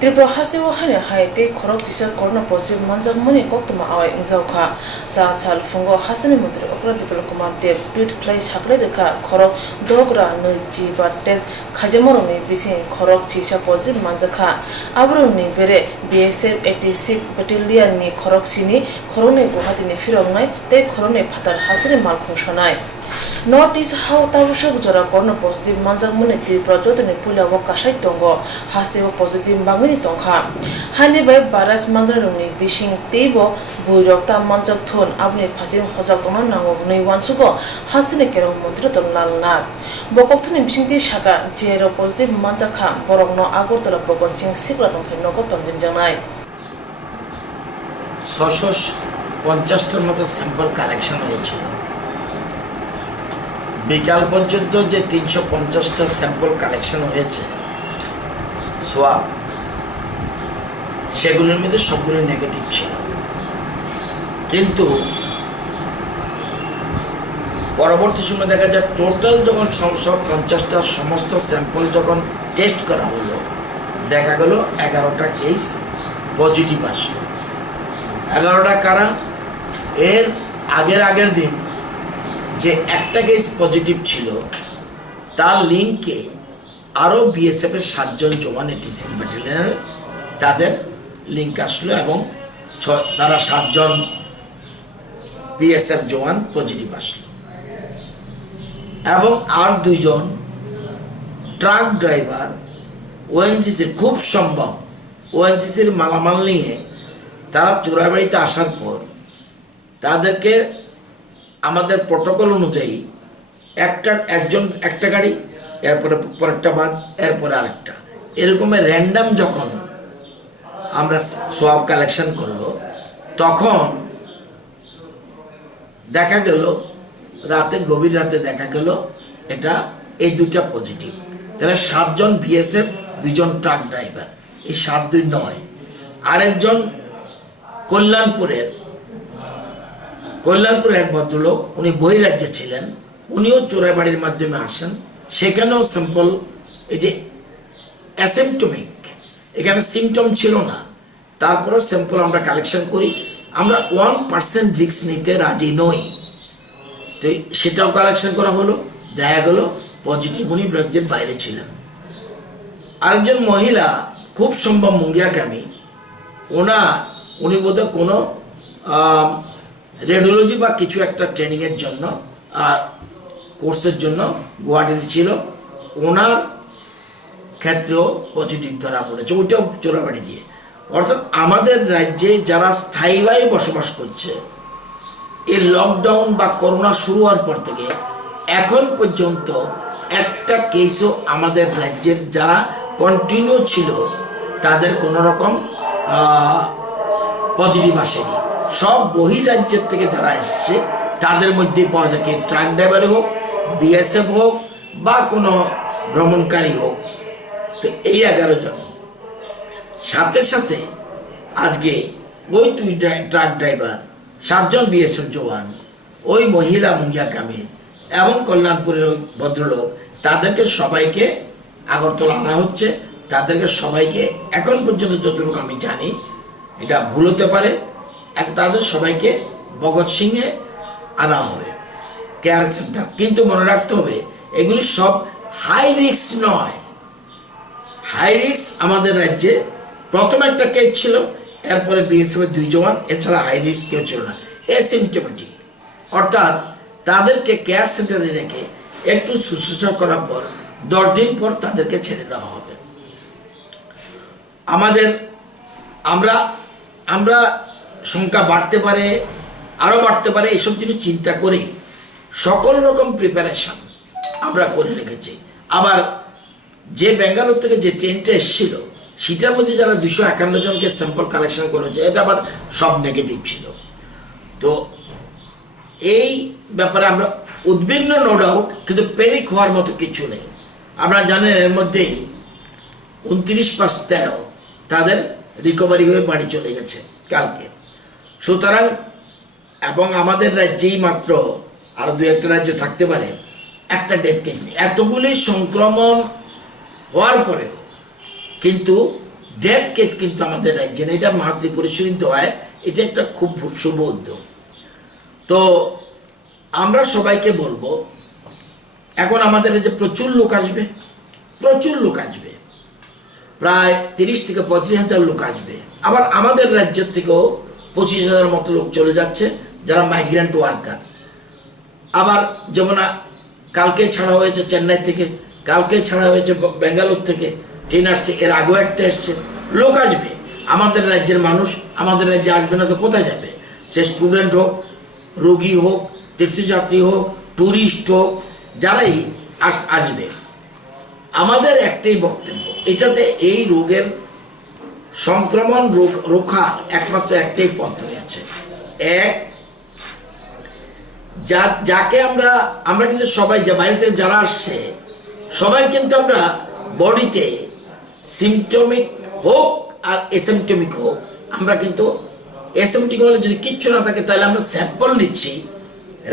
Tripura hasiwa hanya haite khorok tisa corona positive manjak muni koktuma awai ingzauka sa chal fungo hasani mutri okra people kumar dev tweet play chakle reka khorok dogra no jiba test khajamoro ni bisin khorok chisa positive manjaka abro ni bere BSF 86 battalion ni khorok sini khorone guhati ni firongnai te khorone phatar hasani mal khongshonai Notice how Tawshuk Jora corner positive manjak muni Tripura jotani pula wa kasai tongo hasiwa positive bangani tongkha hani bai baras manjarungni bising teibo buirokta manjak thon abni phajin hojak tongna nango nei wansugo hasine kerong mudra tongnalna bokok thoni bisingti shaka jero positive manjakha borokno agortala Bhagat Singh sikla tongthai nogo tonjin jangnai 650টার মতো sample collection হয়েছিল বিকাল পর্যন্ত যে 350টা sample collection হয়েছে সোয়াব সেগুলোর মধ্যে সবগুলো negative ছিল কিন্তু পরবর্তী সময় দেখা যায় টোটাল যখন 650টার সমস্ত স্যাম্পল যখন টেস্ট করা হলো দেখা গেল 11টা কেস পজিটিভ আসলো 11টা কারা এর আগের দিন যে একটা কেস পজিটিভ ছিল তার লিঙ্কে আরও বিএসএফ এর 7 জন জওয়ান 86 ব্যাটালিয়নের তাদের লিঙ্ক আসলো এবং তারা 7 জন বিএসএফ জওয়ান পজিটিভ আসলো এবং আর 2 জন ট্রাক ড্রাইভার ওএনজিসির খুব সম্ভব ওএনজিসির মালামাল নিয়ে তারা চোরাবাড়িতে আসার পর তাদেরকে আমাদের প্রটোকল অনুযায়ী একটা গাড়ি এরপরে পরেরটা বাদ এরপরে আরেকটা এরকম র্যান্ডাম যখন আমরা সোয়াব কালেকশন করলো তখন দেখা গেল গভীর রাতে দেখা গেল এটা এই দুইটা পজিটিভ তাহলে 7 জন বিএসএফ 2 জন ট্রাক ড্রাইভার এই 7-2 নয় আরেকজন কল্যাণপুরের এক ভদ্রলোক উনি বহিরাজ্যে ছিলেন উনিও চোরাবাড়ির মাধ্যমে আসেন সেখানেও স্যাম্পল এই যে অ্যাসিম্পটমিক এখানে সিমটম ছিল না তারপরে স্যাম্পল আমরা কালেকশন করি আমরা 1% রিস্ক নিতে রাজি নই তো সেটাও কালেকশন করা হলো দেখা গেল পজিটিভ উনি রাজ্যের বাইরে ছিলেন আরেকজন মহিলা খুব সম্ভব মুঙ্গিয়াগামী উনি বোধহয় কোনো রেডিওলজি বা কিছু একটা ট্রেনিংয়ের জন্য কোর্সের জন্য গুয়াহাটিতে ছিল ওনার ক্ষেত্রেও পজিটিভ ধরা পড়েছে ওইটাও চোরাবাড়ি দিয়ে অর্থাৎ আমাদের রাজ্যে যারা স্থায়ীভাবে বসবাস করছে এই লকডাউন বা করোনা শুরু হওয়ার পর থেকে এখন পর্যন্ত একটা কেসও আমাদের রাজ্যের যারা কন্টিনিউ ছিল তাদের কোনো রকম পজিটিভ আসেনি সব বহিরাজ্যের থেকে যারা এসছে তাদের মধ্যে পাওয়া যায় ট্রাক ড্রাইভার হোক বিএসএফ হোক বা কোনো ভ্রমণকারী হোক তো এই 11 জন সাথে আজকে ওই 2 ট্রাক ড্রাইভার 7 জন বিএসএফ জওয়ান ওই মহিলা মুঙ্গিয়াগামী এবং কল্যাণপুরের ওই ভদ্রলোক তাদেরকে সবাইকে আগরতলা আনা হচ্ছে তাদেরকে সবাইকে এখন পর্যন্ত যতটুকু আমি জানি এটা ভুল হতে পারে তাদের সবাইকে ভগৎ সিংয়ে আনা হবে কেয়ার সেন্টার কিন্তু মনে রাখতে হবে এগুলি সব হাই রিস্ক নয় হাই রিস্ক আমাদের রাজ্যে প্রথম একটা কেস ছিল এরপরে বিএসএফ এর 2 জওয়ান এছাড়া হাই রিস্ক কেউ ছিল না অ্যাসিম্পটমেটিক অর্থাৎ তাদেরকে কেয়ার সেন্টারে রেখে একটু শুশ্রূষা করার পর 10 দিন পর তাদেরকে ছেড়ে দেওয়া হবে আমরা সংখ্যা বাড়তে পারে আরও বাড়তে পারে এইসব জিনিস চিন্তা করে সকল রকম প্রিপারেশন আমরা করে রেখেছি আবার যে ব্যাঙ্গালোর থেকে যে ট্রেনটা এসেছিল সেটার মধ্যে যারা 251 জনকে স্যাম্পল কালেকশন করেছে এটা আবার সব নেগেটিভ ছিল তো এই ব্যাপারে আমরা উদ্বিগ্ন নো ডাউট কিন্তু প্যানিক হওয়ার মতো কিছু নেই আপনারা জানেন এর মধ্যেই 29/13 তাদের রিকভারি হয়ে বাড়ি চলে গেছে কালকে সুতরাং এবং আমাদের রাজ্যেই মাত্র আরো 2-1টা রাজ্য থাকতে পারে একটা ডেথ কেস নেই এতগুলি সংক্রমণ হওয়ার পরে কিন্তু ডেথ কেস কিন্তু আমাদের রাজ্যে না, এটা মাতৃ পরিচালিত হয়, এটা একটা খুব শুভ উদ্যোগ। তো আমরা সবাইকে বলবো, এখন আমাদের যে প্রচুর লোক আসবে, প্রায় 30 থেকে 35,000 লোক আসবে। আবার আমাদের রাজ্যের থেকেও 25,000 মতো লোক চলে যাচ্ছে যারা মাইগ্রেন্ট ওয়ার্কার। আবার যেমন কালকে ছাড়া হয়েছে চেন্নাই থেকে, কালকে ছাড়া হয়েছে বেঙ্গালোর থেকে ট্রেন আসছে, এর আগেও একটা এসছে। লোক আসবে, আমাদের রাজ্যের মানুষ আমাদের রাজ্যে আসবে না তো কোথায় যাবে? সে স্টুডেন্ট হোক, রোগী হোক, তীর্থযাত্রী হোক, ট্যুরিস্ট হোক, যারাই আসবে। আমাদের একটাই বক্তব্য, এটাতে এই রোগের সংক্রমণ রোখার একমাত্র একটাই পথ রয়েছে। এক, যাকে আমরা কিন্তু সবাই, যে বাইরে থেকে যারা আসছে সবাই কিন্তু আমরা বডিতে সিমটমিক হোক আর এসিমটমিক হোক, আমরা কিন্তু এসিমটমিক হলে যদি কিচ্ছু না থাকে তাহলে আমরা স্যাম্পল নিচ্ছি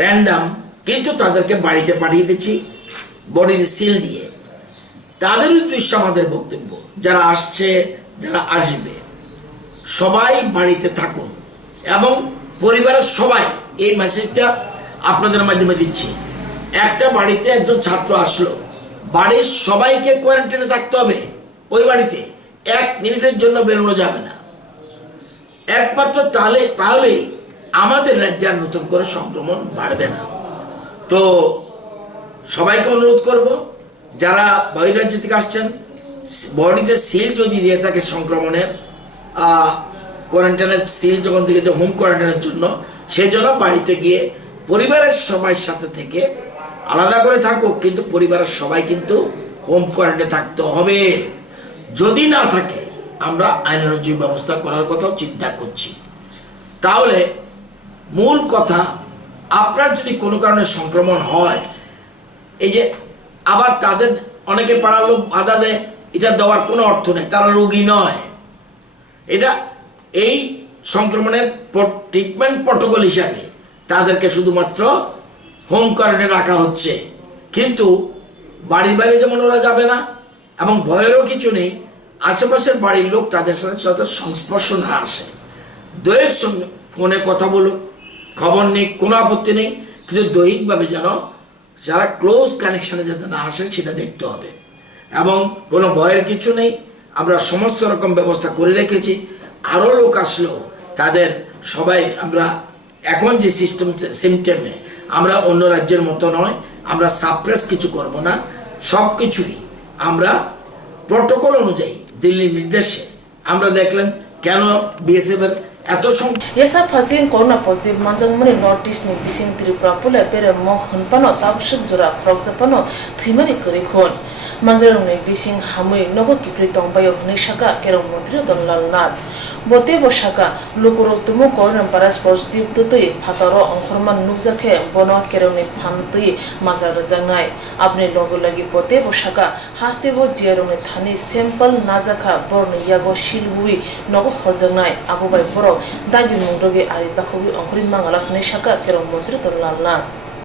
র্যান্ডাম, কিন্তু তাদেরকে বাড়িতে পাঠিয়ে দিচ্ছি বডিতে সিল দিয়ে। তাদের উদ্দেশ্যে আমাদের বক্তব্য, যারা আসছে যারা আসবে সবাই বাড়িতে থাকুন, এবং পরিবারের সবাই, এই মেসেজটা আপনাদের মাধ্যমে দিচ্ছি। একটা বাড়িতে একজন ছাত্র আসলো, বাড়ির সবাইকে কোয়ারেন্টাইনে থাকতে হবে। ওই বাড়িতে 1 মিনিটের জন্য বেরোনো যাবে না। একমাত্র তাহলেই আমাদের রাজ্যে আর নতুন করে সংক্রমণ বাড়বে না। তো সবাইকে অনুরোধ করব, যারা বহিরাজ্য থেকে আসছেন, বডিতে সিল যদি দিয়ে থাকে সংক্রমণের, কোয়ারেন্টাইনের সিল যখন থেকে হোম কোয়ারেন্টাইনের জন্য, সেই জন্য বাড়িতে গিয়ে পরিবারের সবার সাথে থেকে আলাদা করে থাকুক, কিন্তু পরিবারের সবাই কিন্তু হোম কোয়ারেন্টাইনে থাকতে হবে। যদি না থাকে আমরা আইনানুযায়ী ব্যবস্থা করার কথাও চিন্তা করছি। তাহলে মূল কথা, আপনার যদি কোনো কারণে সংক্রমণ হয়, এই যে আবার তাদের অনেকে পাড়ার লোক বাধা দেয়, এটা দেওয়ার কোনো অর্থ নেই, তারা রোগী নয়। এটা এই সংক্রমণের ট্রিটমেন্ট প্রটোকল হিসাবে তাদেরকে শুধুমাত্র হোম কোয়ারেন্টাইনে রাখা হচ্ছে, কিন্তু বাড়ির বাইরে যেমন ওরা যাবে না, এবং ভয়েরও কিছু নেই। আশেপাশের বাড়ির লোক তাদের সাথে সংস্পর্শ না আসে, দৈহিক ফোনে কথা বলুক, খবর নেই, কোনো আপত্তি নেই, কিন্তু দৈহিকভাবে যেন যারা ক্লোজ কানেকশানে যাতে না আসে সেটা দেখতে হবে। এবং কোনো ভয়ের কিছু নেই, আমরা সমস্ত রকম ব্যবস্থা করে রেখেছি। আরও লোক আসলেও তাদের সবাই আমরা এখন যে সিস্টেমে আমরা অন্য রাজ্যের মতো নয়, আমরা সাপ্রেস কিছু করব না, সব কিছুই আমরা প্রটোকল অনুযায়ী দিল্লির নির্দেশে। আমরা দেখলেন কেন বিএসএফ এর এত Yasa Fazin Corona Positive Manjangmani Northeast ni Bising Tripura Pula Pere Mo Hunpano Tabshik Jura Kroksapano Thimani Kurikon Manjarong ni Bising Hamui Nogo Kipri Tongbayo Nishaka Kerong Motri Donlal Nat Bote Boshaka Lukuro Tumu Corona Paras Positive Tuti Pataro Onkhorman Nukzake Bono Kerong ni Pantui Mazar Jangai Apni Logo Lagi Bote Boshaka Hastibo Jerong ni Thani Sample Nazaka Born Yago Shilhui Nogo Hojangai Abu Bai Boro Dagi Mundoge Ari Bakobi Onkrin Mangalak Nishaka Kerong Motri Donlal Nat